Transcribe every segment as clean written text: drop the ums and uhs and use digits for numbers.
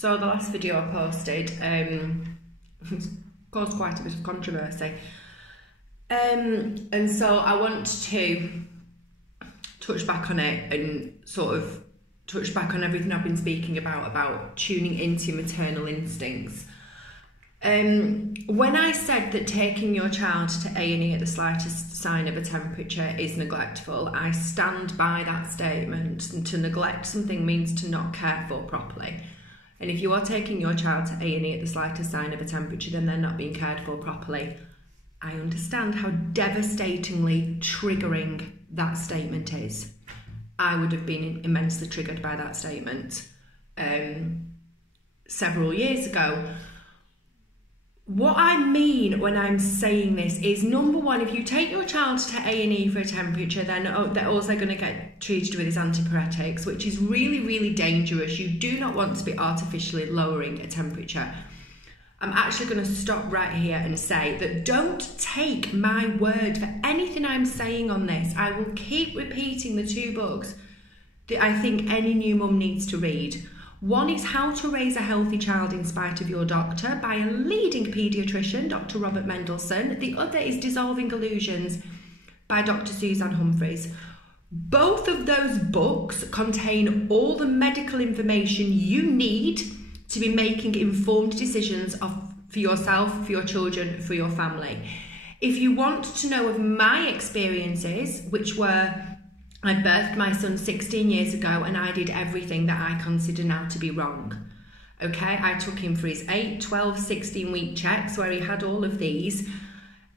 So the last video I posted caused quite a bit of controversy. And so I want to touch back on it and sort of touch back on everything I've been speaking about tuning into maternal instincts. When I said that taking your child to A&E at the slightest sign of a temperature is neglectful, I stand by that statement. And to neglect something means to not care for properly. And if you are taking your child to A&E at the slightest sign of a temperature, then they're not being cared for properly. I understand how devastatingly triggering that statement is. I would have been immensely triggered by that statement several years ago. What I mean when I'm saying this is, number one, if you take your child to A&E for a temperature, then they're also going to get treated with these antipyretics, which is really, really dangerous. You do not want to be artificially lowering a temperature. I'm actually going to stop right here and say that don't take my word for anything I'm saying on this. I will keep repeating the two books that I think any new mum needs to read. One is How to Raise a Healthy Child in Spite of Your Doctor by a leading paediatrician, Dr. Robert Mendelsohn. The other is Dissolving Illusions by Dr. Suzanne Humphreys. Both of those books contain all the medical information you need to be making informed decisions for yourself, for your children, for your family. If you want to know of my experiences, which were, I birthed my son 16 years ago and I did everything that I consider now to be wrong. Okay, I took him for his 8, 12, 16 week checks where he had all of these.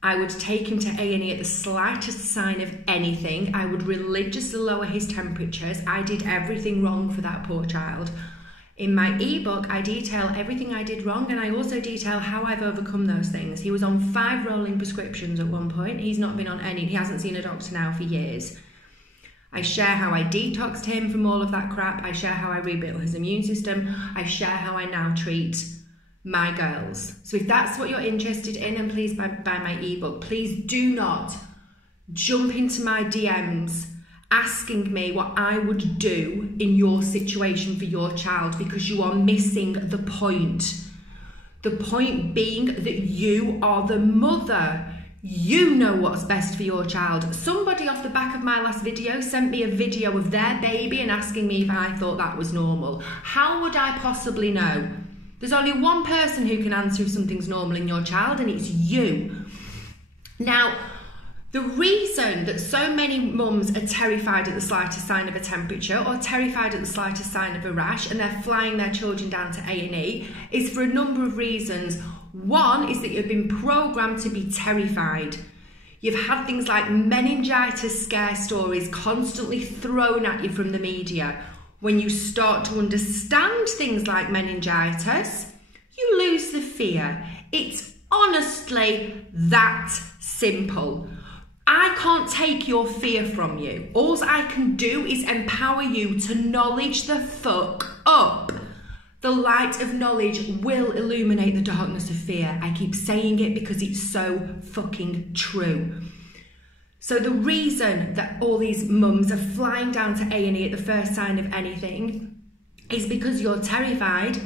I would take him to A&E at the slightest sign of anything. I would religiously lower his temperatures. I did everything wrong for that poor child. In my ebook, I detail everything I did wrong, and I also detail how I've overcome those things. He was on 5 rolling prescriptions at one point. He's not been on any. He hasn't seen a doctor now for years. I share how I detoxed him from all of that crap. I share how I rebuilt his immune system. I share how I now treat my girls. So if that's what you're interested in, and please buy my ebook, please do not jump into my DMs asking me what I would do in your situation for your child, because you are missing the point. The point being that you are the mother. You know what's best for your child. Somebody off the back of my last video sent me a video of their baby and asking me if I thought that was normal. How would I possibly know? There's only one person who can answer if something's normal in your child, and it's you. Now, the reason that so many mums are terrified at the slightest sign of a temperature or terrified at the slightest sign of a rash and they're flying their children down to A&E is for a number of reasons. One is that you've been programmed to be terrified. You've had things like meningitis scare stories constantly thrown at you from the media. When you start to understand things like meningitis, you lose the fear. It's honestly that simple. I can't take your fear from you. All I can do is empower you to knowledge the fuck up. The light of knowledge will illuminate the darkness of fear. I keep saying it because it's so fucking true. So the reason that all these mums are flying down to A&E at the first sign of anything is because you're terrified,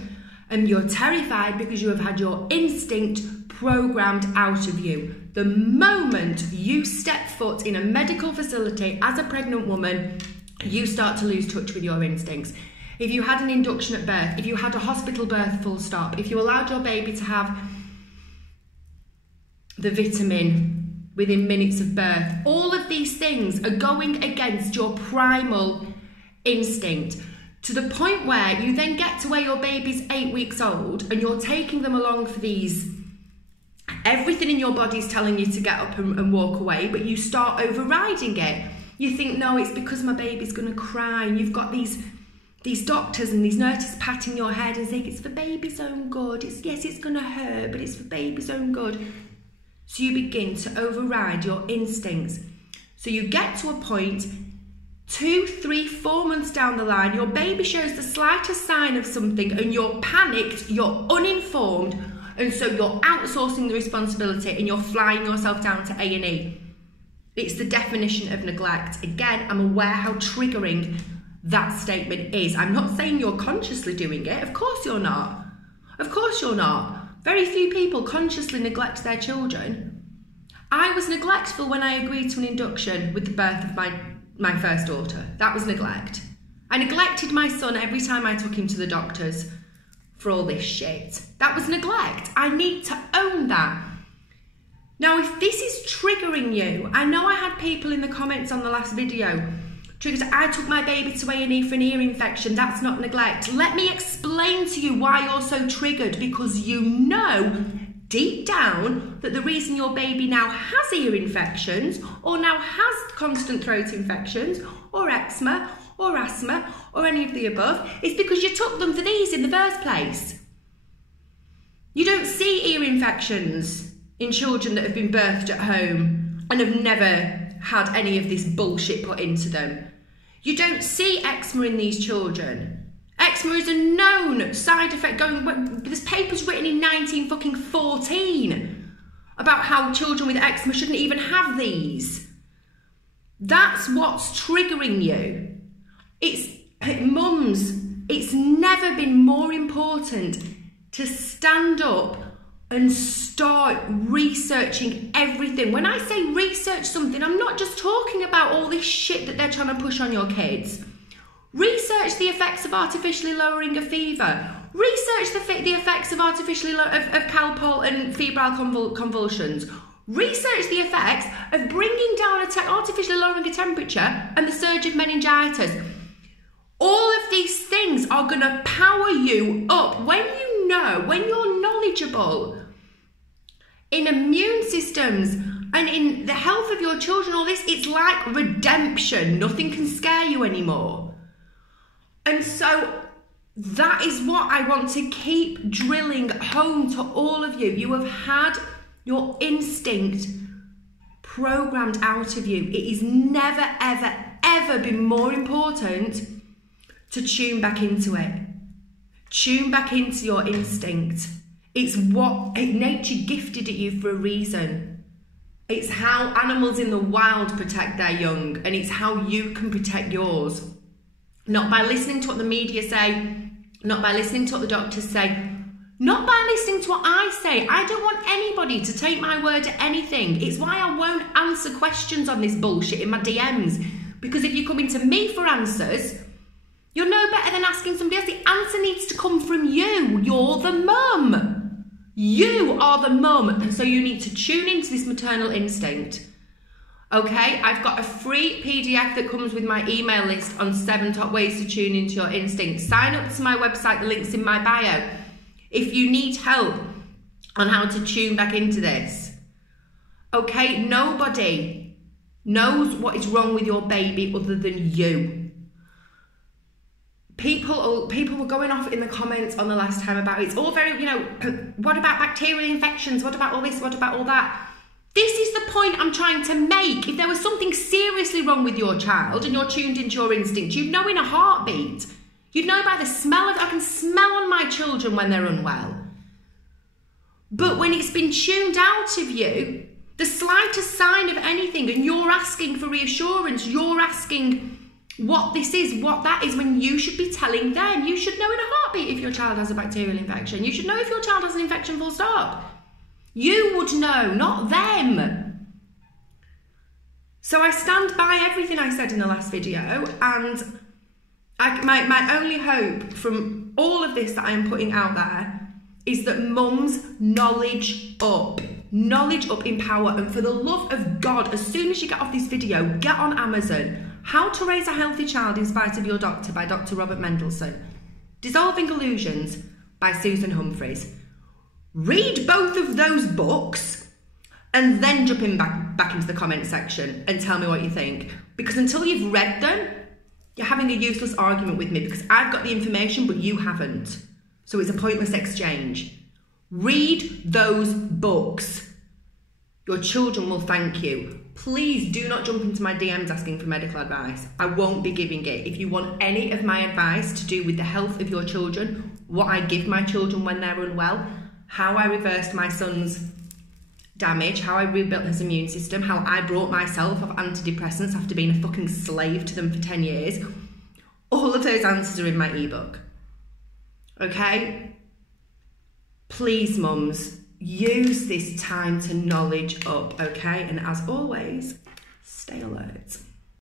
and you're terrified because you have had your instinct programmed out of you. The moment you step foot in a medical facility as a pregnant woman, you start to lose touch with your instincts. If you had an induction at birth, if you had a hospital birth full stop, if you allowed your baby to have the vitamin within minutes of birth, all of these things are going against your primal instinct, to the point where you then get to where your baby's 8 weeks old and you're taking them along for these, everything in your body's telling you to get up and walk away, but you start overriding it. You think, no, it's because my baby's going to cry, and you've got these doctors and these nurses patting your head and saying it's for baby's own good. Yes, it's going to hurt, but it's for baby's own good. So you begin to override your instincts. So you get to a point, 2, 3, 4 months down the line, your baby shows the slightest sign of something and you're panicked, you're uninformed, and so you're outsourcing the responsibility and you're flying yourself down to A&E. It's the definition of neglect. Again, I'm aware how triggering that statement is. I'm not saying you're consciously doing it. Of course you're not. Of course you're not. Very few people consciously neglect their children. I was neglectful when I agreed to an induction with the birth of my first daughter. That was neglect. I neglected my son every time I took him to the doctors for all this shit. That was neglect. I need to own that. Now, if this is triggering you, I know I had people in the comments on the last video triggered. I took my baby to A&E for an ear infection. That's not neglect. Let me explain to you why you're so triggered, because you know deep down that the reason your baby now has ear infections or now has constant throat infections or eczema or asthma or any of the above is because you took them for these in the first place. You don't see ear infections in children that have been birthed at home and have never had any of this bullshit put into them. You don't see eczema in these children. Eczema is a known side effect there's papers written in 1914 about how children with eczema shouldn't even have these. That's what's triggering you. Mums, it's never been more important to stand up and start researching everything. When I say research something, I'm not just talking about all this shit that they're trying to push on your kids. Research the effects of artificially lowering a fever. Research the effects of of Calpol and febrile convulsions. Research the effects of bringing down artificially lowering a temperature and the surge of meningitis. All of these things are going to power you up. When you're knowledgeable in immune systems and in the health of your children, all this, it's like redemption. Nothing can scare you anymore. And so that is what I want to keep drilling home to all of you. You have had your instinct programmed out of you. It is never, ever, ever been more important to tune back into it. Tune back into your instinct. It's what nature gifted at you for a reason. It's how animals in the wild protect their young, and it's how you can protect yours. Not by listening to what the media say, not by listening to what the doctors say, not by listening to what I say. I don't want anybody to take my word at anything. It's why I won't answer questions on this bullshit in my DMs. Because if you're coming to me for answers, you're no better than asking somebody else. The answer needs to come from you. You're the mum. You are the mum. And so you need to tune into this maternal instinct. Okay, I've got a free PDF that comes with my email list on 7 top ways to tune into your instinct. Sign up to my website, the link's in my bio. If you need help on how to tune back into this. Okay, nobody knows what is wrong with your baby other than you. People were going off in the comments on the last time about it's all very, what about bacterial infections? What about all this? What about all that? This is the point I'm trying to make. If there was something seriously wrong with your child and you're tuned into your instinct, you'd know in a heartbeat. You'd know by the smell of, I can smell on my children when they're unwell. But when it's been tuned out of you, the slightest sign of anything, and you're asking for reassurance, you're asking what this is, what that is, when you should be telling them. You should know in a heartbeat if your child has a bacterial infection. You should know if your child has an infection, full stop. You would know, not them. So I stand by everything I said in the last video, and my only hope from all of this that I am putting out there is that mums knowledge up in power. And for the love of God, as soon as you get off this video, get on Amazon. How to Raise a Healthy Child in Spite of Your Doctor by Dr. Robert Mendelsohn. Dissolving Illusions by Susan Humphreys. Read both of those books and then jump in back into the comment section and tell me what you think. Because until you've read them, you're having a useless argument with me because I've got the information but you haven't. So it's a pointless exchange. Read those books. Your children will thank you. Please do not jump into my DMs asking for medical advice. I won't be giving it. If you want any of my advice to do with the health of your children, what I give my children when they're unwell, how I reversed my son's damage, how I rebuilt his immune system, how I brought myself off antidepressants after being a fucking slave to them for 10 years, All of those answers are in my ebook. Okay? Please, mums, use this time to knowledge up, okay? And as always, stay alert.